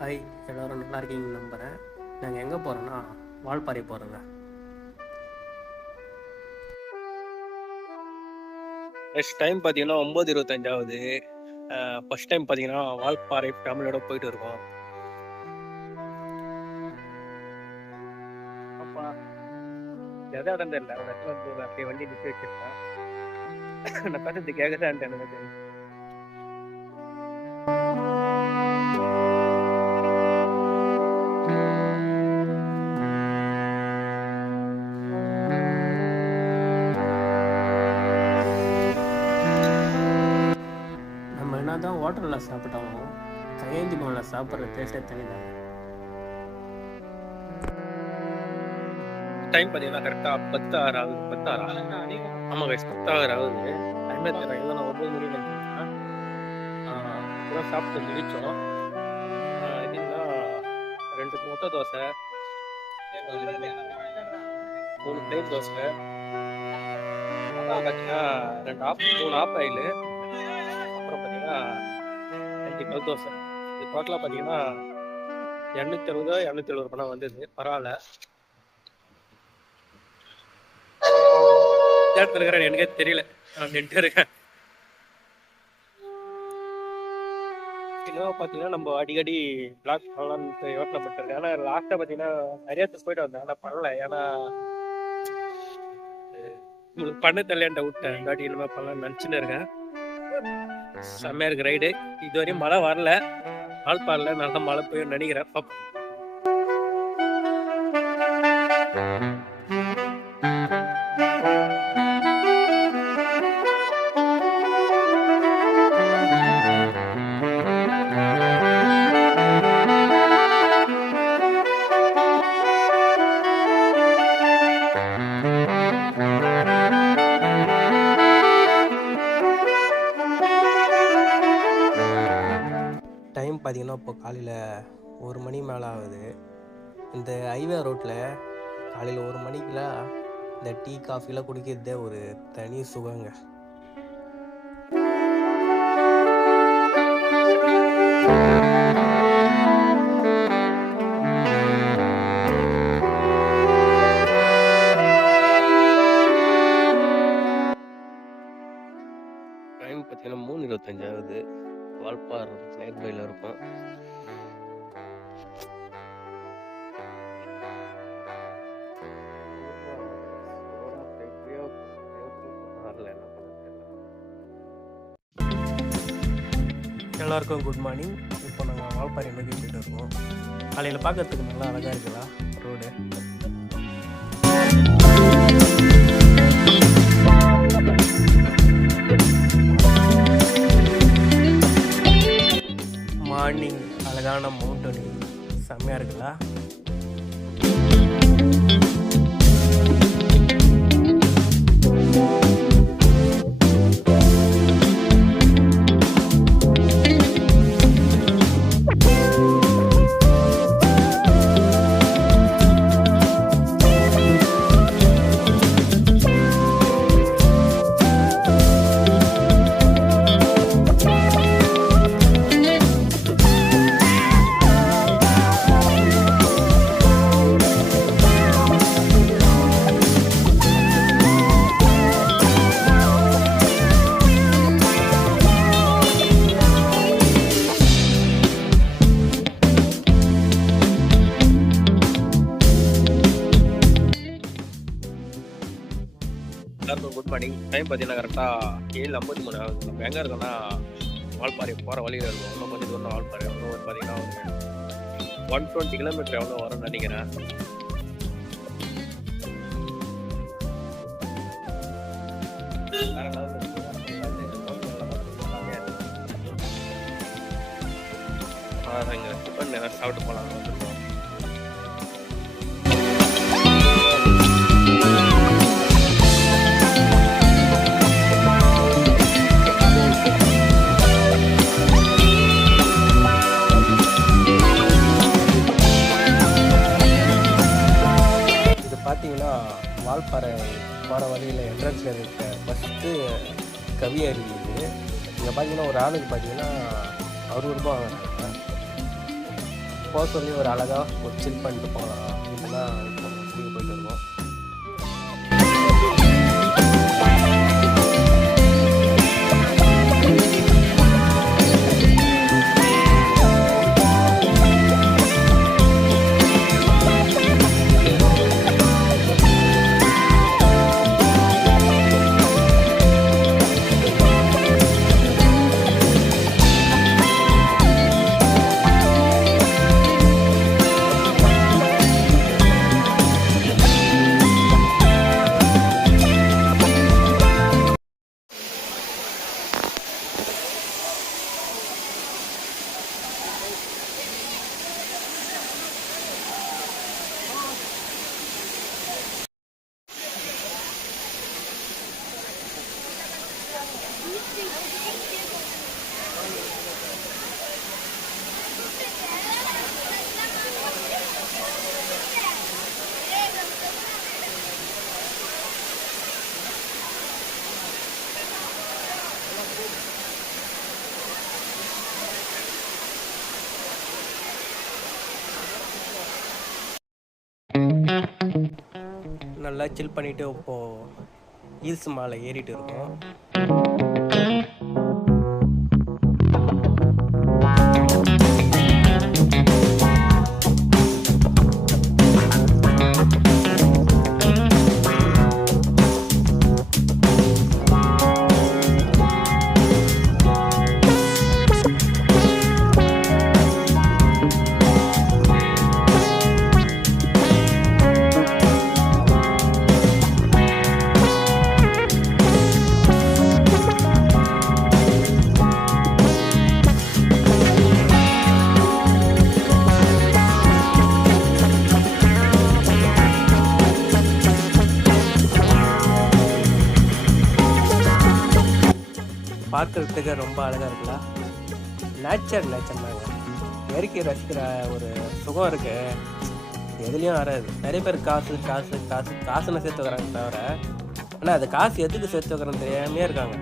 Hi, எல்லோரும் நல்லா இருக்கீங்கன்னு நம்புகிறேன். நாங்கள் எங்கே போகிறோன்னா வால்பாறை போகிறோங்க. நெக்ஸ்ட் டைம் பார்த்தீங்கன்னா 9:25 ஆகுது. ஃபர்ஸ்ட் டைம் பார்த்தீங்கன்னா வால்பாறை ஃபேமிலியோட போயிட்டு இருக்கோம். அப்பா எதாவது இடம் தெரியல, ஒரு இடத்துல வந்து அப்படியே வண்டி நிறுத்தி வச்சிருக்கேன். நான் பேசுறது கேட்குதான்ட்டு எனக்கு தெரியும். நம்ம என்ன தான் ஹோட்டலில் சாப்பிட்டாலும் கையேந்தி மலையில் சாப்பிட்ற டேஸ்ட்டே தனிதாங்க. டைம் பார்த்தீங்கன்னா கரெக்டாக 10:06 ஆகுது. 10:06 ஆமாம் கைஸ், 10:06 ஆகுது. டைமே தெரியல, இல்லை நான் 9 மணி நினைச்சேன். இப்போதான் சாப்பிட்டு முடிச்சோம். இதுன்னா 2 முட்டை தோசை, 3 பிளேட் தோசை, அப்புறம் பார்த்தீங்கன்னா 3 ஆஃப் ஆயில், அப்புறம் பார்த்தீங்கன்னா 5 கல் தோசை. இது டோட்டலாக பார்த்தீங்கன்னா 270 ரூபாய் வந்தது. பரவாயில்ல. இடத்துல இருக்கிறேன் எனக்கே தெரியல, நான் நின்று இருக்கேன். இன்னும் பார்த்தீங்கன்னா நம்ம அடிக்கடி பிளாக் பண்ணலான்னு யோசனை பண்ணிருக்கேன். ஏன்னா லாஸ்ட்டாக பார்த்தீங்கன்னா நிறைய போயிட்டு வந்தேன், ஆனால் பண்ணல. ஏன்னா உங்களுக்கு பண்ண தெரியலன்ட்ட விட்டேன். இந்த வாட்டி இனிமேல் பண்ணலான்னு நினச்சின்னு இருக்கேன். செம்மையா இருக்கு ரைடு. இதுவரையும் மழை வரல, வால்பாறையில் நல்லா மழை பெய்யும் நினைக்கிறேன். பாப்போம். டைம் பார்த்தீங்கன்னா இப்போ காலையில் 1 மணி மேலே ஆகுது. இந்த ஹைவே ரோட்டில் காலையில் 1 மணிக்கெலாம் இந்த டீ காஃபிலாம் குடிக்கிறதே ஒரு தனி சுகங்க. டைம் பார்த்தீங்கன்னா 3:25 ஆகுது. வால்பாறை நியர்பையில் இருக்கும். எல்லாருக்கும் குட் மார்னிங். இப்போ நாங்கள் வால்பாறை நோக்கி போயிட்டு இருக்கோம். காலையில் பார்க்கறதுக்கு நல்லா அழகாக இருக்குதா ரோடு. மார்னிங் அழகான மவுண்டனி செம்மையாக இருக்குதா. எல்லாருக்கும் குட் மார்னிங். டைம் பார்த்தீங்கன்னா கரெக்டாக 7:53 ஆகுது. நம்ம எங்கே இருக்கோம்னா வால்பாறை போகிற வழியில் இருக்கும். இன்னும் கொஞ்சம் தூரம் வால்பாறை இன்னும் பார்த்தீங்கன்னா ஒரு 120 கிலோமீட்டர் எவ்வளோ வரும்னு நினைக்கிறேன். இங்கே டிஃபன் நேரம் சாப்பிட்டு போகலான்னு வந்துருக்கோம். பார்த்தீங்கன்னா வால்பாறை போகிற வழியில் என்ட்ரன்ஸில் இருக்க ஃபஸ்ட்டு கவி அருவி இது. இங்கே பார்த்தீங்கன்னா ஒரு ஆளுக்கு பார்த்தீங்கன்னா 60 ரூபா வாங்குறாங்க. போக சொல்லி ஒரு அழகாக ஒரு சில் பண்ணிட்டு போகலாம் அப்படின்னா இப்போ முடிவு போயிட்டு இருக்கோம். நல்லா சில் பண்ணிவிட்டு இப்போது ஹீல்ஸ் மாலை ஏறிட்டு இருக்கோம். பார்க்குறதுக்கு ரொம்ப அழகாக இருக்குல்ல. நேச்சர் தாங்க. இயற்கையை ரசிக்கிற ஒரு சுகம் இருக்குது, எதுலேயும் வராது. நிறைய பேர் காசு காசு காசு காசுன்னு சேர்த்து வைக்கிறாங்க தவிர, ஆனால் அது காசு எதுக்கு சேர்த்து வைக்கிறேன்னு தெரியாமே இருக்காங்க.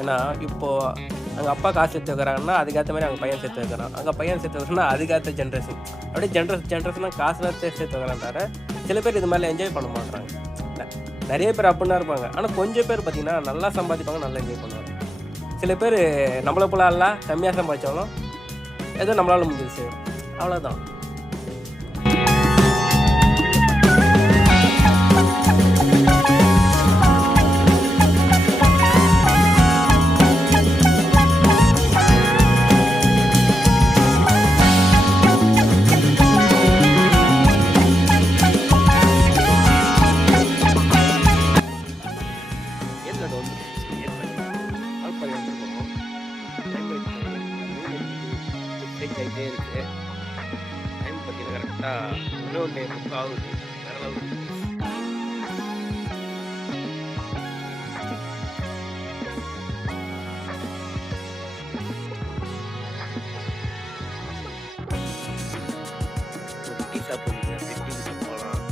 ஏன்னா இப்போது அங்கே அப்பா காசு சேர்த்து வைக்கிறாங்கன்னா அதுக்கேற்ற மாதிரி அங்கே பையன் சேர்த்து வைக்கிறான், அங்கே பையன் சேர்த்து வைக்கிறோன்னா அதுக்கேற்ற ஜென்ரேஷன், அப்படியே ஜென்ரேஷனாக காசுலாம் சேர்த்து வைக்கிறான் தவிர சில பேர் இது மாதிரிலாம் என்ஜாய் பண்ண மாட்டாங்க. நிறைய பேர் அப்படின்னா இருப்பாங்க, ஆனால் கொஞ்சம் பேர் பார்த்திங்கன்னா நல்லா சம்பாதிப்பாங்க, நல்லா என்ஜாய் பண்ணுவாங்க. சில பேர் நம்மளை போல எல்லாம் கம்மியாக சம்பாதிச்சாலும் ஏதோ நம்மளால் முடிஞ்சிருச்சு, அவ்வளோதான். ஆகிட்டே இருக்கு. டைம் பார்த்தீங்கன்னா கரெக்டாக 11:30 ஆகுது. வேற லெவல். டீ சாப்பிடுங்க, டீ போகலாம்.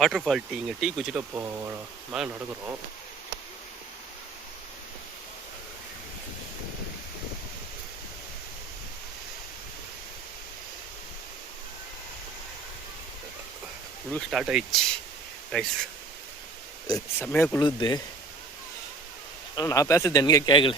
வாட்டர் ஃபால் டீ, இங்கே டீ குடிச்சிட்டு இப்போ மேலே நடக்கிறோம். குளிர் ஸ்டார்ட் ஆயிடுச்சு ரைஸ், செம்மையாக குளிருது. ஆனால் நான் பேசுறது எனக்கே கேட்கல.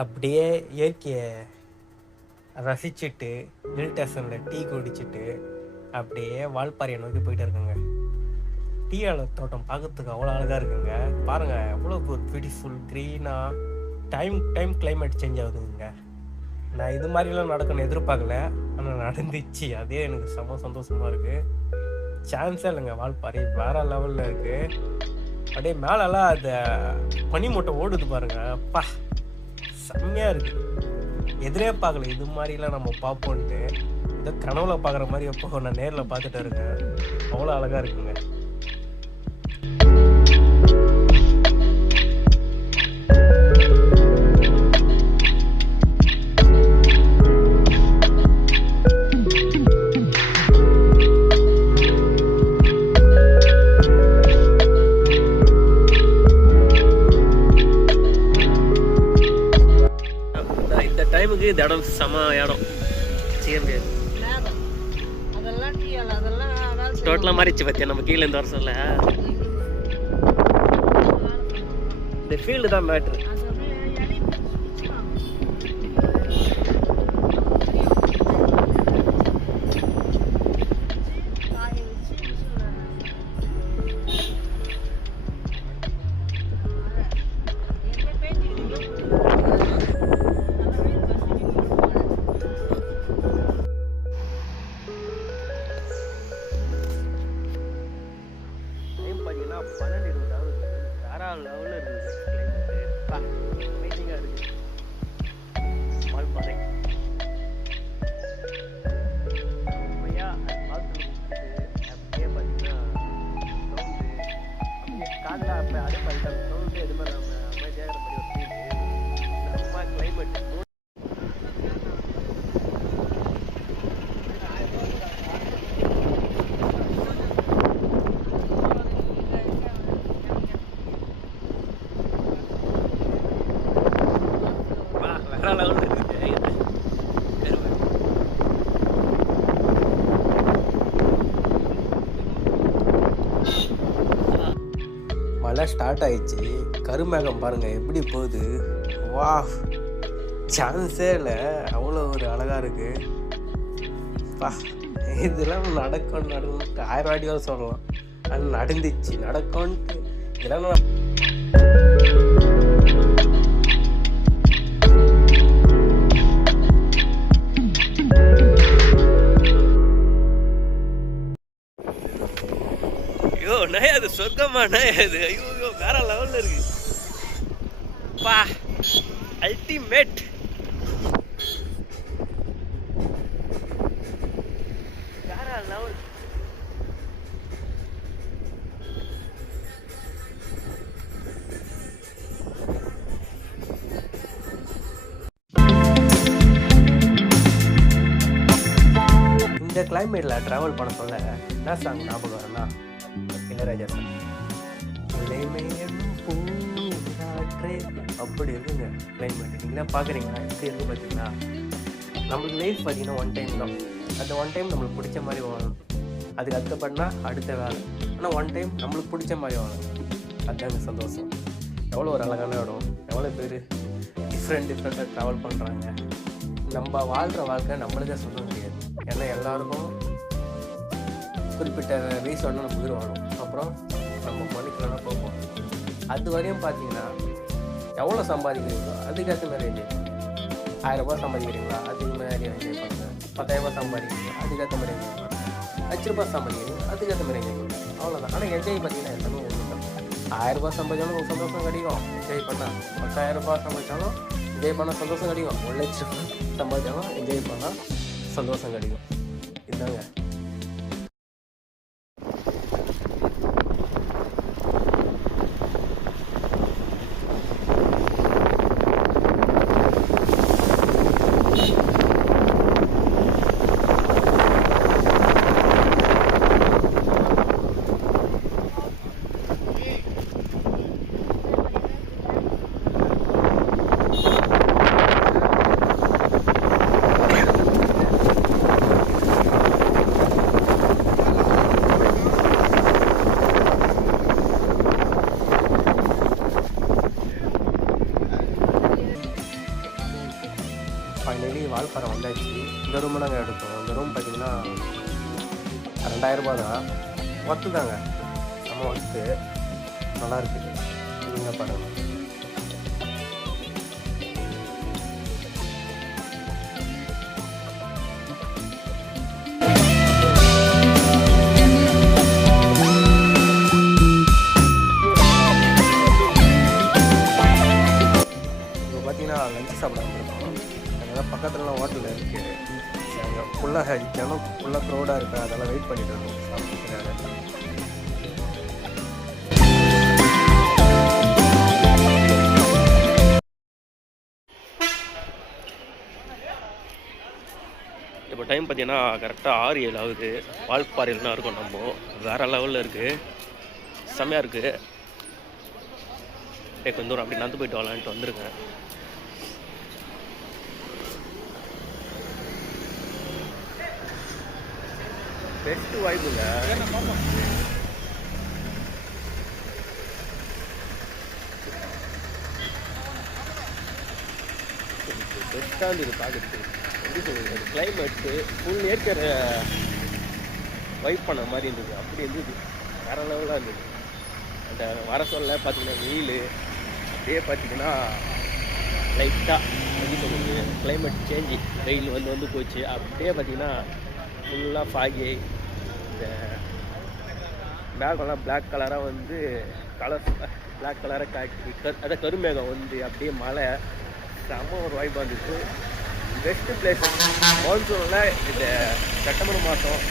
அப்படியே இயற்கையை ரசிச்சுட்டு ஹில் ஸ்டேஷனில் டீ குடிச்சிட்டு அப்படியே வால்பாறையை நோக்கி போயிட்டு இருக்குங்க. டீ தோட்டம் பார்க்கறதுக்கு அவ்வளோ அழகாக இருக்குங்க. பாருங்கள் எவ்வளோ ஒரு பியூட்டிஃபுல் க்ரீனாக டைம் கிளைமேட் சேஞ்ச் ஆகுதுங்க. நான் இது மாதிரிலாம் நடக்கணும்னு எதிர்பார்க்கல, ஆனால் நடந்துச்சு. அதே எனக்கு செம்ம சந்தோஷமாக இருக்குது. சான்ஸே இல்லைங்க. வால்பாறை வேறு லெவலில் இருக்குது. அப்படியே மேலெல்லாம் அந்த பனிமூட்டை ஓடுது பாருங்க. அப்பா செம்மையாக இருக்குது. எதிரே பார்க்கல இது மாதிரிலாம் நம்ம பார்ப்போன்ட்டு. ஏதோ கனவுல பார்க்குற மாதிரி எப்போ நான் நேரில் பார்த்துட்டு இருக்கேன். அவ்வளோ அழகாக இருக்குங்க. இந்த டைமுக்கு இந்த இடம் செம இடம் செய்ய முடியாது. டோட்டலாக மாறிச்சு பார்த்தியா நம்ம கீழே இந்த வருஷம்ல. இந்த ஃபீல்டு தான் மேட்ரு. பார்த்தீங்கன்னா 12-20 வேற லெவலில் இருக்குது கிளைமேட்டு. அமேசிங்காக இருக்குது. வால்பாறை உண்மையாக பார்த்து அப்படியே பார்த்தீங்கன்னா சவுண்டு அப்படியே காதில் அப்போ அதே மாதிரி சவுண்டு எது மாதிரி நம்ம அமைதியாகிற மாதிரி ஒரு ஃபீல். நம்ம கிளைமேட்டு மழை ஸ்டார்ட் ஆயிடுச்சு. கருமேகம் பாருங்க எப்படி போகுது. வா சான்ஸே இல்லை. அவ்வளோ ஒரு அழகாக இருக்கு. பா இதெல்லாம் நடக்கும் 1000 வாட்டி வரை சொல்லலாம். அது நடந்துச்சு நடக்கும்ன்ட்டு இதெல்லாம் ஐயோ நயாது சொர்க்கமா நயாது. ஐயோ வேற லெவல்ல இருக்கு. பா அல்டிமேட். வேற லெவல். இந்த கிளைமேட்டில் ட்ராவல் பண்ண சொல்ல என்ன சாங் ஞாபகம் வரேன்னா இளையராஜா சாங். அப்படி இருக்குங்க கிளைமேட். நீங்களாம் பார்க்குறீங்களா எப்படி இருக்கு பார்த்தீங்கன்னா. நம்மளுக்கு லைஃப் பார்த்தீங்கன்னா ஒன் டைம் தான். அந்த ஒன் டைம் நம்மளுக்கு பிடிச்ச மாதிரி வாழணும். அதுக்கு அடுத்தப்படினா அடுத்த வேலை. ஆனால் ஒன் டைம் நம்மளுக்கு பிடிச்ச மாதிரி வாழணும். அதுதாங்க சந்தோஷம். எவ்வளோ ஒரு அழகான இடம். எவ்வளோ பேர் டிஃப்ரெண்ட்டாக ட்ராவல் பண்ணுறாங்க. நம்ம வாழ்கிற வாழ்க்கை நம்மளுக்கே சொல்ல முடியாது. ஏன்னா எல்லாருக்கும் குறிப்பிட்ட வயசோட நம்ம உயிர் வாழும். அப்புறம் நம்ம மணிக்கெல்லாம் போவோம். அது வரையும் பார்த்தீங்கன்னா எவ்வளோ சம்பாதிக்கிறீங்களோ அதுக்கேற்ற மாதிரி என்ஜாய் பண்ணுங்க. 1000 ரூபாய் சம்பாதிக்கிறீங்களா அதுக்கு மாதிரி என்ஜாய் பண்ணுங்க. 10,000 ரூபாய் சம்பாதிக்கிறீங்க அதுக்கேற்ற மாதிரி என்ஜாய் பண்ணுங்க. 1,00,000 ரூபாய் சம்பாதிக்கிறீங்க அதுக்கேற்ற மாதிரி என்ஜாய் பண்ணுங்க. அவ்வளோதான். ஆனால் என்ஜாய் பார்த்தீங்கன்னா எல்லாமே ஒன்று தான். 1000 ரூபாய் சம்பாதிச்சாலும் ஒரு சந்தோஷம் கிடைக்கும் என்ஜாய் பண்ணால். 10,000 ரூபாய் சம்பாதிச்சாலும் என்ஜாய் பண்ணால் சந்தோஷம் கிடைக்கும். 1,00,000 ரூபாய் சம்பாதிச்சாலும் என்ஜாய் பண்ணால் சந்தோஷம் கிடைக்கும். இதுதாங்க. ஃபைனலி வால்பாறை வந்தாச்சு. இந்த ரூம் நாங்கள் எடுத்தோம். இந்த ரூம் பார்த்தீங்கன்னா 2000 ரூபா தான். ஒர்த்து தாங்க, நம்ம ஒர்த்து, நல்லா இருக்குது. நீங்கள் பாருங்கள். இப்போ பார்த்தீங்கன்னா லஞ்சு சாப்பிட வந்துருக்கோம். அதனால் பக்கத்துலலாம் ஹோட்டலில் இருக்குது. அங்கே ஃபுல்லாக ஜனம் ஃபுல்லாக க்ரௌடாக இருக்குது. அதெல்லாம் வெயிட் பண்ணிட்டு இருக்கோம் சாப்பிட்றதுக்காக. இப்போ டைம் பார்த்தீங்கன்னா கரெக்டாக 6-7 ஆகுது. வால்பாறையில் தான் இருக்கோம். நம்ம வேறு லெவலில் இருக்குது, செம்மையாக இருக்குது. கொஞ்சம் தூரம் அப்படி நடந்து போயிட்டு வரலான்ட்டு வந்துருங்க. பெஸ்ட்டு வாய்ப்புங்க. பெஸ்ட்டாக இருந்தது பார்க்குறதுக்கு. எப்படி சொல்லுங்கள், கிளைமேட்டு ஃபுல் ஏற்கிற வைப் பண்ண மாதிரி இருந்தது. அப்படி இருந்தது, வேறு லெவலாக இருந்தது. அந்த வர சொல்ல பார்த்தீங்கன்னா வெயில், அப்படியே பார்த்தீங்கன்னா லைட்டாக எப்படி சொல்லுது கிளைமேட் சேஞ்சு, வெயில் வந்து போச்சு. அப்படியே பார்த்தீங்கன்னா ஃபுல்லாக ஃபாகி, இந்த மேகம்லாம் பிளாக் கலராக வந்து பிளாக் கலராக காக்கி அதான் கருமேகம் வந்து அப்படியே மழை, செம்ம ஒரு வாய்ப்பாக இருந்துச்சு. பெஸ்ட்டு பிளேஸ் மான்சூனில் இந்த செப்டம்பர் மாதம்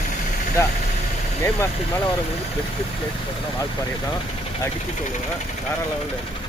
இதான் மே மாதத்துக்கு மேலே வரவங்களுக்கு பெஸ்ட்டு பிளேஸ் பார்த்தோன்னா வால்பாறை தான். அடித்து சொல்லுவேன், வேறு லெவலில் இருக்குது.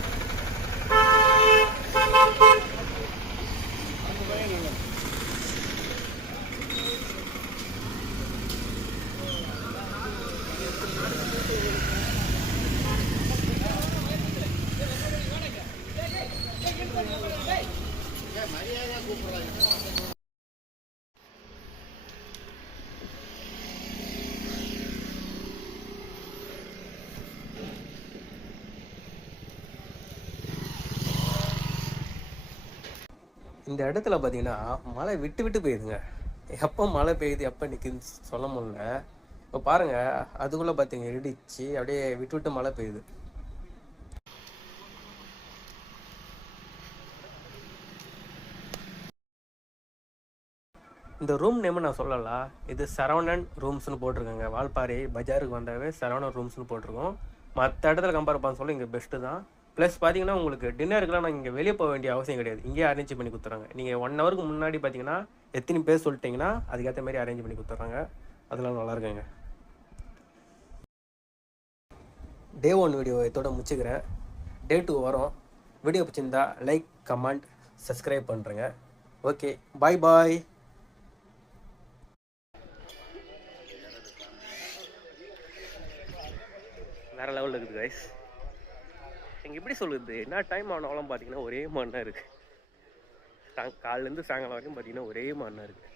இந்த இடத்துல பார்த்தீங்கன்னா மழை விட்டு விட்டு பெய்யுதுங்க. எப்போ மழை பெய்யுது எப்போ நிற்குதுன்னு சொல்ல முடியல. இப்போ பாருங்கள், அதுக்குள்ளே பார்த்தீங்க இடிச்சு அப்படியே விட்டு விட்டு மழை பெய்யுது. இந்த ரூம் நேமு நான் சொல்லலாம், இது சரவணன் ரூம்ஸ்னு போட்டிருக்கேங்க. வால்பாறை பஜாருக்கு வந்தாவே சரவணன் ரூம்ஸ்னு போட்டிருக்கோம். மற்ற இடத்துல கம்பேர் பண்ண சொல்ல இங்கே பெஸ்ட்டு தான். ப்ளஸ் பார்த்தீங்கன்னா உங்களுக்கு டின்னருக்குலாம் நாங்கள் இங்கே வெளியே போக வேண்டிய அவசியம் கிடையாது, இங்கேயே அரேஞ்ச் பண்ணி கொடுத்துறாங்க. நீங்கள் 1 ஹவருக்கு முன்னாடி பார்த்தீங்கன்னா எத்தனை பேர் சொல்லிட்டீங்கன்னா அதுக்கேற்ற மாதிரி அரேஞ்ச் பண்ணி கொடுத்துட்றாங்க. அதெல்லாம் நல்லா இருக்குங்க. டே 1 வீடியோ இதோட முடிச்சுக்கிறேன். டே 2 வரும். வீடியோ பிடிச்சிருந்தா லைக், கமெண்ட், சப்ஸ்கிரைப் பண்ணுறேங்க. ஓகே, பாய் பாய். வேறு லெவலில் இருக்குது கைஸ். இங்கே எப்படி சொல்லுது, என்ன டைம் ஆனாலும் பார்த்தீங்கன்னா ஒரே மாதிரி தான் இருக்குது. காலையிலேருந்து சாயங்காலம் வரைக்கும் பார்த்தீங்கன்னா ஒரே மாதிரி தான் இருக்குது.